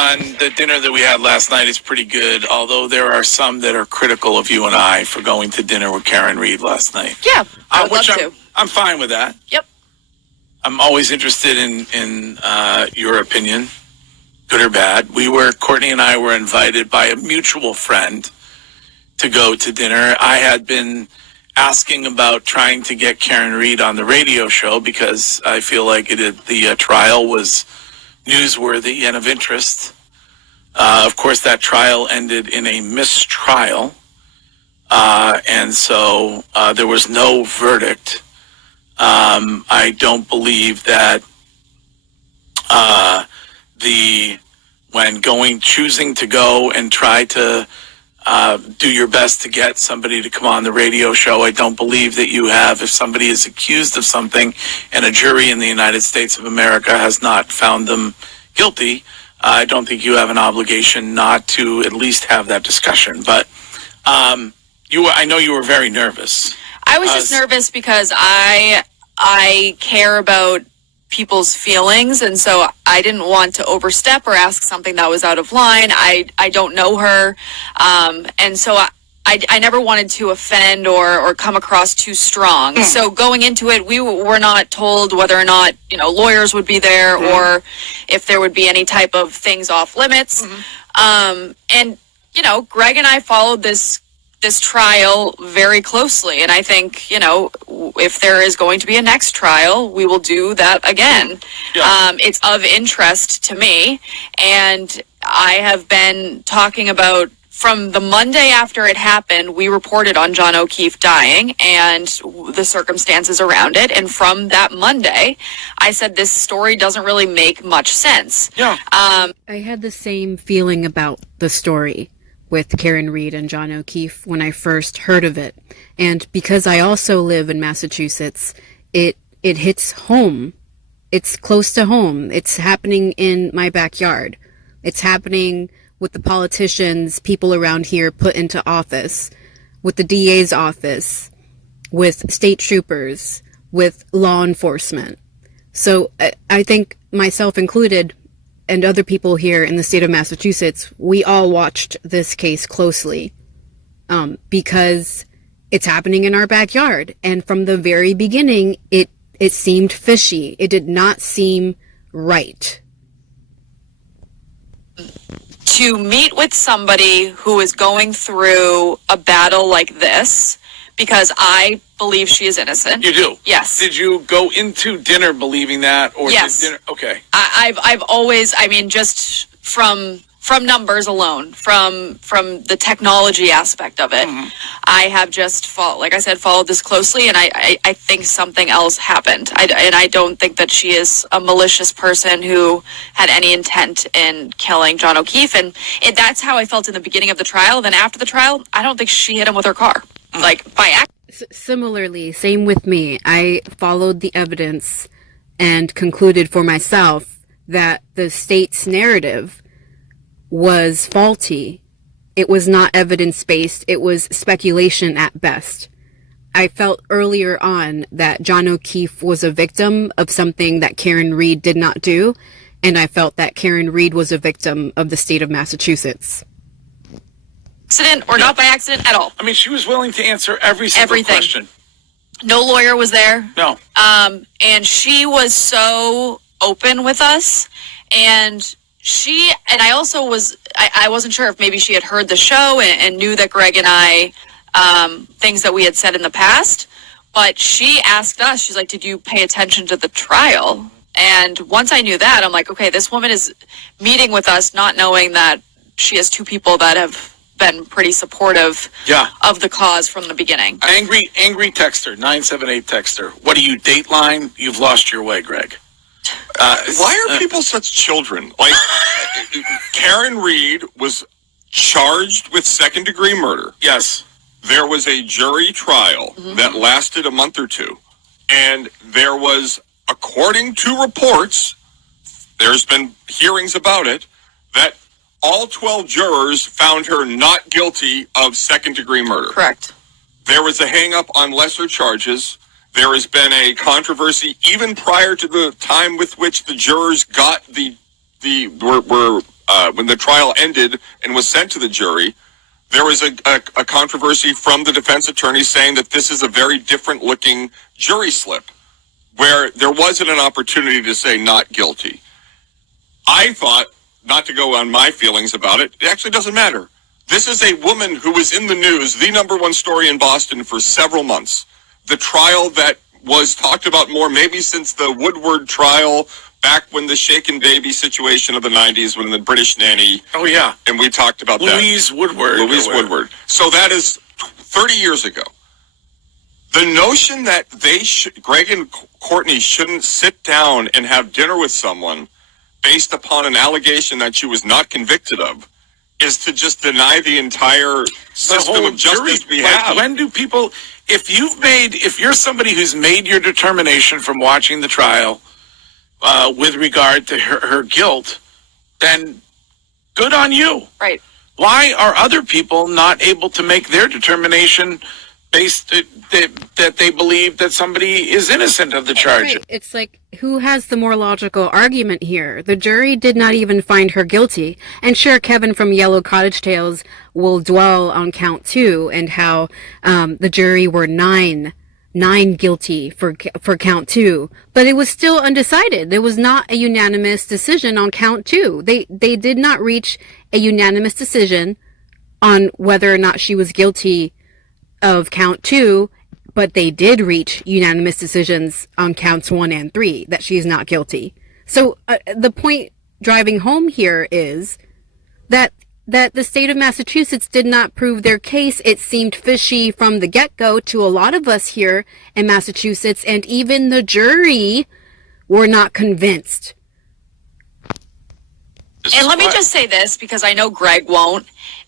on the dinner that we had last night is pretty good, although there are some that are critical of you and I for going to dinner with Karen Reed last night. Yeah, I would love to. I'm fine with that. Yep. I'm always interested in your opinion, good or bad. Courtney and I were invited by a mutual friend to go to dinner. I had been asking about trying to get Karen Reed on the radio show because I feel like the trial was newsworthy and of interest. Of course, that trial ended in a mistrial, and so there was no verdict. I don't believe that choosing to go and try to do your best to get somebody to come on the radio show, I don't believe that you have, if somebody is accused of something and a jury in the United States of America has not found them guilty, I don't think you have an obligation not to at least have that discussion. But I know you were very nervous. I was just nervous because I care about people's feelings, and so I didn't want to overstep or ask something that was out of line. I don't know her, and so I never wanted to offend or come across too strong. So going into it, we were not told whether or not lawyers would be there or if there would be any type of things off limits. And Greg and I followed this trial very closely, and I think if there is going to be a next trial, we will do that again. It's of interest to me, and I have been talking about from the Monday after it happened. We reported on John O'Keefe dying and the circumstances around it, and from that Monday I said this story doesn't really make much sense. I had the same feeling about the story with Karen Reed and John O'Keefe when I first heard of it. And because I also live in Massachusetts, it hits home. It's close to home. It's happening in my backyard. It's happening with the politicians people around here put into office, with the DA's office, with state troopers, with law enforcement. So I think, myself included, and other people here in the state of Massachusetts, we all watched this case closely because it's happening in our backyard. And from the very beginning, it seemed fishy. It did not seem right. To meet with somebody who is going through a battle like this, because I believe she is innocent. You do? Yes. Did you go into dinner believing that? Or yes. Okay. I've always, just from numbers alone, from the technology aspect of it, I have just followed this closely, and I think something else happened. I don't think that she is a malicious person who had any intent in killing John O'Keefe, and that's how I felt in the beginning of the trial. Then after the trial, I don't think she hit him with her car. By accident. Similarly, same with me. I followed the evidence and concluded for myself that the state's narrative was faulty. It was not evidence-based. It was speculation at best. I felt earlier on that John O'Keefe was a victim of something that Karen Reed did not do, and I felt that Karen Reed was a victim of the state of Massachusetts. Accident or not by accident at all. She was willing to answer every single question. No lawyer was there. No. And she was so open with us, and I also I wasn't sure if maybe she had heard the show and knew that Greg and I, things that we had said in the past, but she asked us, she's like, did you pay attention to the trial? And once I knew that, I'm like, okay, this woman is meeting with us not knowing that she has two people that have been pretty supportive of the cause from the beginning. Angry texter, 978 texter. What are you, Dateline? You've lost your way, Greg. Why are people such children? Karen Reed was charged with second-degree murder. Yes. There was a jury trial that lasted a month or two. And there was, according to reports, there's been hearings about it, that all 12 jurors found her not guilty of second-degree murder. Correct. There was a hang-up on lesser charges. There has been a controversy even prior to the time with which the jurors got were when the trial ended and was sent to the jury, there was a controversy from the defense attorney saying that this is a very different looking jury slip, where there wasn't an opportunity to say not guilty. I thought, not to go on my feelings about it, it actually doesn't matter. This is a woman who was in the news, the number one story in Boston for several months. The trial that was talked about more maybe since the Woodward trial back when the shaken baby situation of the 90s when the British nanny. Oh, yeah. And we talked about that. Louise Woodward. So that is 30 years ago. The notion that Greg and Courtney shouldn't sit down and have dinner with someone based upon an allegation that she was not convicted of is to just deny the entire system of justice we have. When do people, if you're somebody who's made your determination from watching the trial with regard to her guilt, then good on you. Right. Why are other people not able to make their determination based that they believe that somebody is innocent of the charge? Right. It's like, who has the more logical argument here? The jury did not even find her guilty. And sure, Kevin from Yellow Cottage Tales will dwell on count 2 and how the jury were nine guilty for count 2, but it was still undecided. There was not a unanimous decision on count 2. They did not reach a unanimous decision on whether or not she was guilty of count 2, but they did reach unanimous decisions on counts 1 and 3 that she is not guilty. So the point driving home here is that the state of Massachusetts did not prove their case. It seemed fishy from the get-go to a lot of us here in Massachusetts, and even the were not convinced. And let me just say this, because I know Greg won't.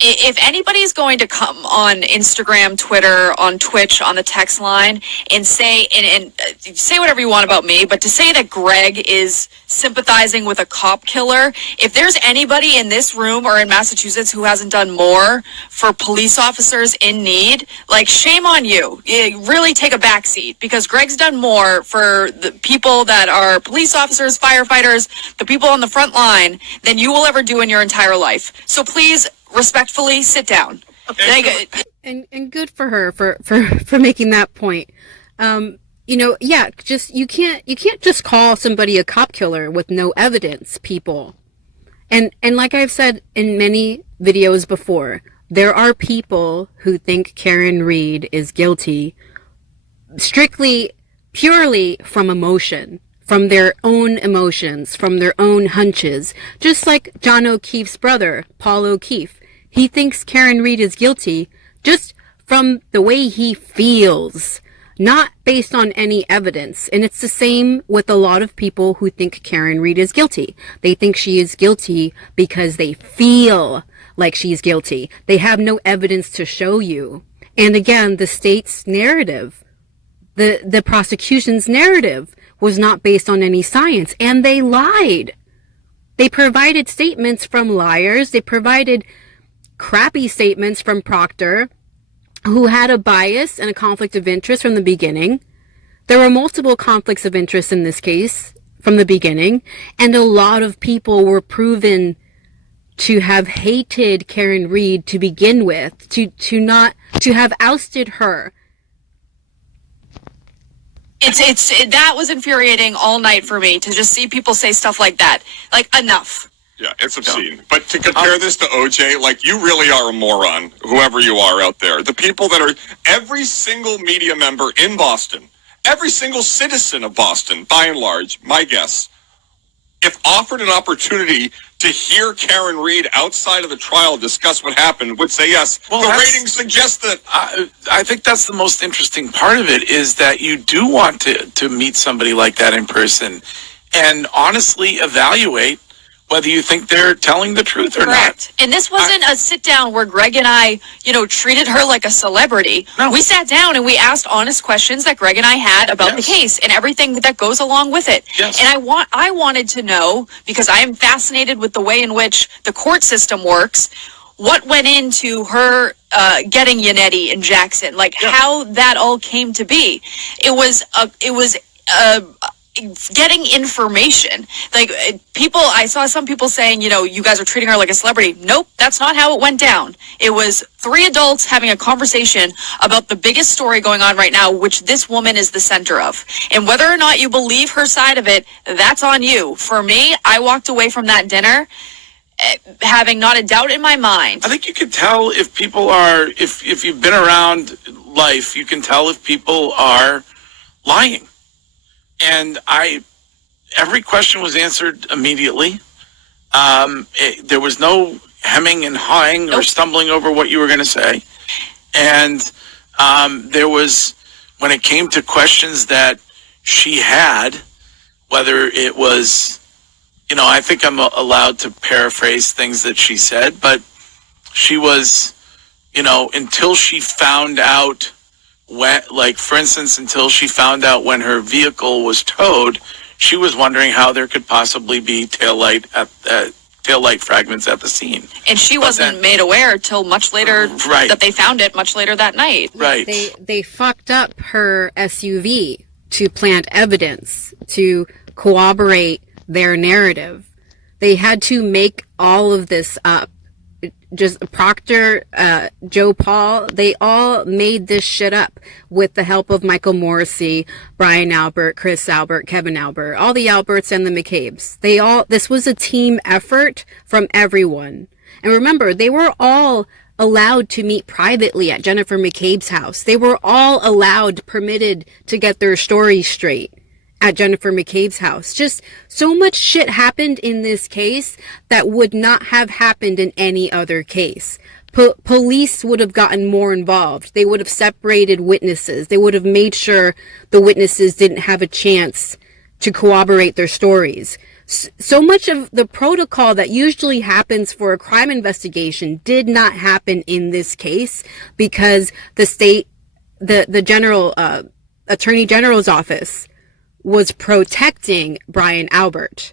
If anybody's going to come on Instagram, Twitter, on Twitch, on the text line, and say and say whatever you want about me, but to say that Greg is sympathizing with a cop killer, if there's anybody in this room or in Massachusetts who hasn't done more for police officers in need, like, shame on you. You really take a back seat, because Greg's done more for the people that are police officers, firefighters, the people on the front line than you will ever do in your entire life. So please, respectfully, sit down. And good for her for making that point. Just you can't just call somebody a cop killer with no evidence, people. And like I've said in many videos before, there are people who think Karen Read is guilty purely from emotion, from their own emotions, from their own hunches. Just like John O'Keefe's brother, Paul O'Keefe. He thinks Karen Read is guilty just from the way he feels, not based on any evidence. And it's the same with a lot of people who think Karen Read is guilty. They think she is guilty because they feel like she's guilty. They have no evidence to show you. And again, the state's narrative, the prosecution's narrative was not based on any science, and they lied. They provided statements from liars. They provided crappy statements from Proctor, who had a bias and a conflict of interest from the beginning. There were multiple conflicts of interest in this case from the beginning, and a lot of people were proven to have hated Karen Read to begin with, to have ousted her. That was infuriating all night for me, to just see people say stuff like that. Like, enough. Yeah, it's obscene. But to compare this to OJ, like, you really are a moron, whoever you are out there. The people that are, every single media member in Boston, every single citizen of Boston, by and large, my guess, if offered an opportunity to hear Karen Read outside of the trial discuss what happened, would say yes. Well, the ratings suggest that. I think that's the most interesting part of it, is that you do want to meet somebody like that in person and honestly evaluate whether you think they're telling the truth or Correct. not. And this wasn't a sit down where Greg and I, treated her like a celebrity. No. We sat down and we asked honest questions that Greg and I had about the Yes. case and everything that goes along with it. Yes. And I wanted to know, because I am fascinated with the way in which the court system works, what went into her getting Yannetti and Jackson, how that all came to be. It was getting information. Like I saw some people saying, you guys are treating her like a celebrity. Nope, that's not how it went down. It was 3 adults having a conversation about the biggest story going on right now, which this woman is the center of. And whether or not you believe her side of it, that's on you. For me, I walked away from that dinner having not a doubt in my mind. I think you can tell if people are, if you've been around life, you can tell if people are lying. And every question was answered immediately. There was no hemming and hawing or stumbling over what you were going to say. And there was, when it came to questions that she had, whether it was, I think I'm allowed to paraphrase things that she said, but she was, until she found out when, like, for instance, until she found out when her vehicle was towed, she was wondering how there could possibly be taillight fragments at the scene. And she wasn't made aware till much later that they found it much later that night. Right. They fucked up her SUV to plant evidence, to corroborate their narrative. They had to make all of this up. Just Proctor, Joe Paul, they all made this shit up with the help of Michael Morrissey, Brian Albert, Chris Albert, Kevin Albert, all the Alberts and the McCabe's. This was a team effort from everyone. And remember, they were all allowed to meet privately at Jennifer McCabe's house. They were all permitted to get their stories straight at Jennifer McCabe's house. Just so much shit happened in this case that would not have happened in any other case. Police would have gotten more involved. They would have separated witnesses. They would have made sure the witnesses didn't have a chance to corroborate their stories. So much of the protocol that usually happens for a crime investigation did not happen in this case because the Attorney General's office was protecting Brian Albert.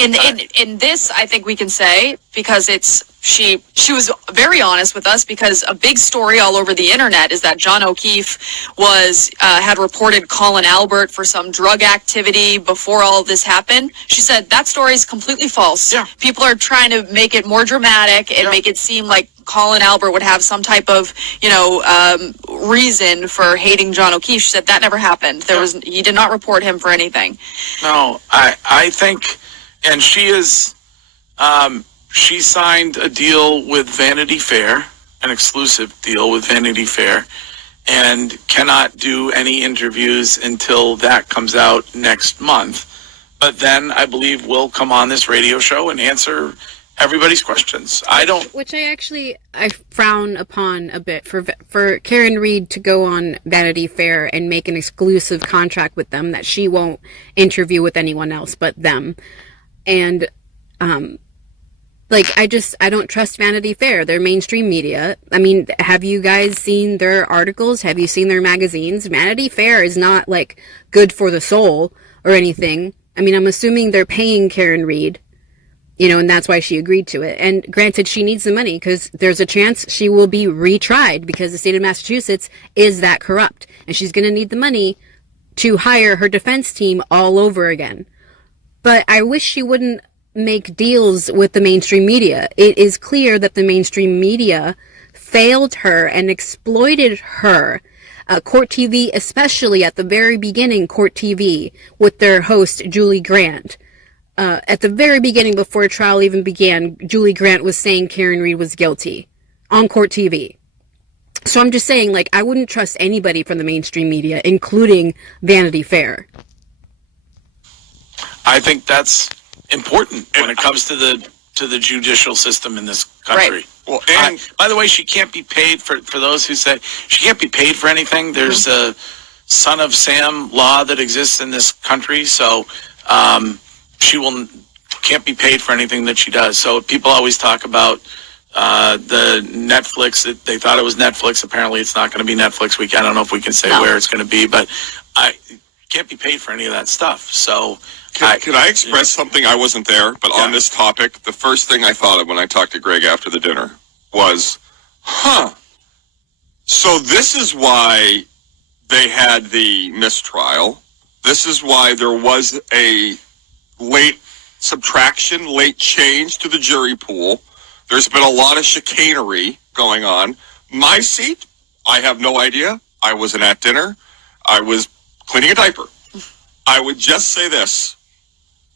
In this, I think we can say, because she was very honest with us, because a big story all over the internet is that John O'Keefe had reported Colin Albert for some drug activity before all of this happened. She said that story is completely false. Yeah. People are trying to make it more dramatic and make it seem like Colin Albert would have some type of, reason for hating John O'Keefe. She said that never happened. He did not report him for anything. No, I think, and she signed a deal with Vanity Fair, an exclusive deal with Vanity Fair, and cannot do any interviews until that comes out next month. But then I believe we'll come on this radio show and answer everybody's questions. Which I frown upon a bit for Karen Reed to go on Vanity Fair and make an exclusive contract with them that she won't interview with anyone else but them. And I don't trust Vanity Fair. They're mainstream media. I mean, have you guys seen their articles? Have you seen their magazines? Vanity Fair is not good for the soul or anything. I mean, I'm assuming they're paying Karen Reed, and that's why she agreed to it. And granted, she needs the money because there's a chance she will be retried because the state of Massachusetts is that corrupt. And she's going to need the money to hire her defense team all over again. But I wish she wouldn't make deals with the mainstream media. It is clear that the mainstream media failed her and exploited her. Court TV, especially at the very beginning, Court TV, with their host, Julie Grant. At the very beginning, before trial even began, Julie Grant was saying Karen Reed was guilty on Court TV. So I'm just saying, I wouldn't trust anybody from the mainstream media, including Vanity Fair. I think that's important when it comes to the judicial system in this country. Right. Well, and by the way, she can't be paid for those who say she can't be paid for anything. There's a son of Sam law that exists in this country, so she can't be paid for anything that she does. So people always talk about the Netflix. They thought it was Netflix. Apparently, it's not going to be Netflix. I don't know if we can say where it's going to be, but I can't be paid for any of that stuff. So. Can I express something? I wasn't there, but on this topic, the first thing I thought of when I talked to Greg after the dinner was, so this is why they had the mistrial, This is why there was a late subtraction, late change to the jury pool. There's been a lot of chicanery going on. My seat, I have no idea. I wasn't at dinner. I was cleaning a diaper. I would just say this.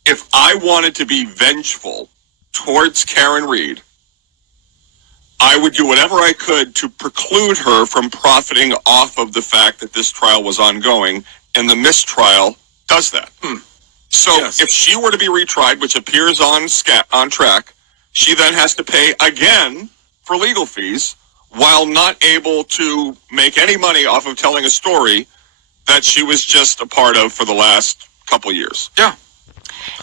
If I wanted to be vengeful towards Karen Reed, I would do whatever I could to preclude her from profiting off of the fact that this trial was ongoing, and the mistrial does that. So Yes. if she were to be retried, which appears on track, she then has to pay again for legal fees while not able to make any money off of telling a story that she was just a part of for the last couple years. Yeah.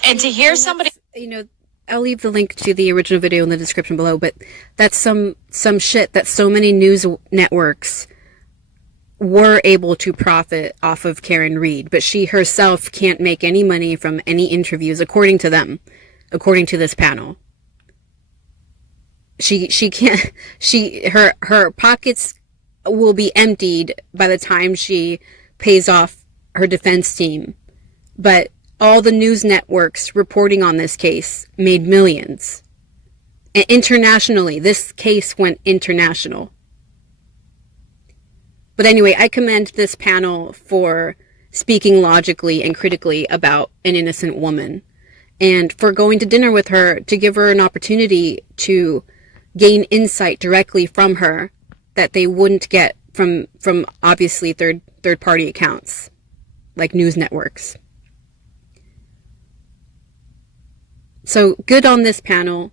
And to hear somebody, You know, I'll leave the link to the original video in the description below, but that's some shit that so many news networks were able to profit off of Karen Reed, but she herself can't make any money from any interviews, according to them, according to this panel. She can't, her pockets will be emptied by the time she pays off her defense team, but all the news networks reporting on this case made millions. And internationally, this case went international. But anyway, I commend this panel for speaking logically and critically about an innocent woman, and for going to dinner with her to give her an opportunity to gain insight directly from her that they wouldn't get from obviously third party accounts like news networks. So good on this panel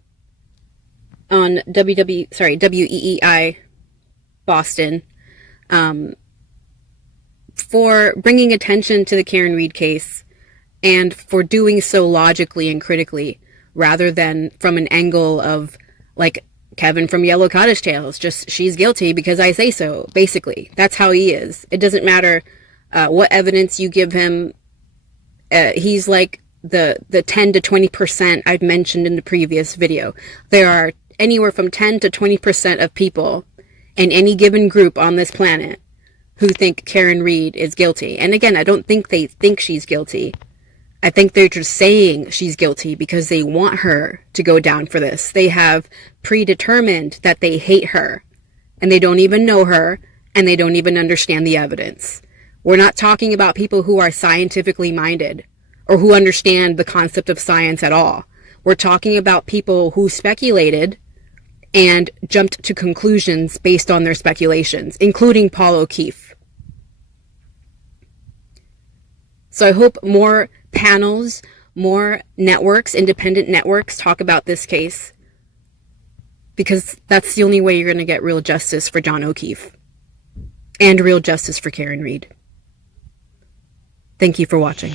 on WEEI Boston for bringing attention to the Karen Reed case and for doing so logically and critically rather than from an angle of like Kevin from Yellow Cottage Tales, just she's guilty because I say so. Basically, that's how he is. It doesn't matter what evidence you give him. He's like the 10 to 20% I've mentioned in the previous video. There are anywhere from 10 to 20% of people in any given group on this planet who think Karen Reed is guilty. And again, I don't think they think she's guilty. I think they're just saying she's guilty because they want her to go down for this. They have predetermined that they hate her, and they don't even know her, and they don't even understand the evidence. We're not talking about people who are scientifically minded or who understand the concept of science at all. We're talking about people who speculated and jumped to conclusions based on their speculations, including Paul O'Keefe. So I hope more panels, more networks, independent networks talk about this case, because that's the only way you're going to get real justice for John O'Keefe and real justice for Karen Reed. Thank you for watching.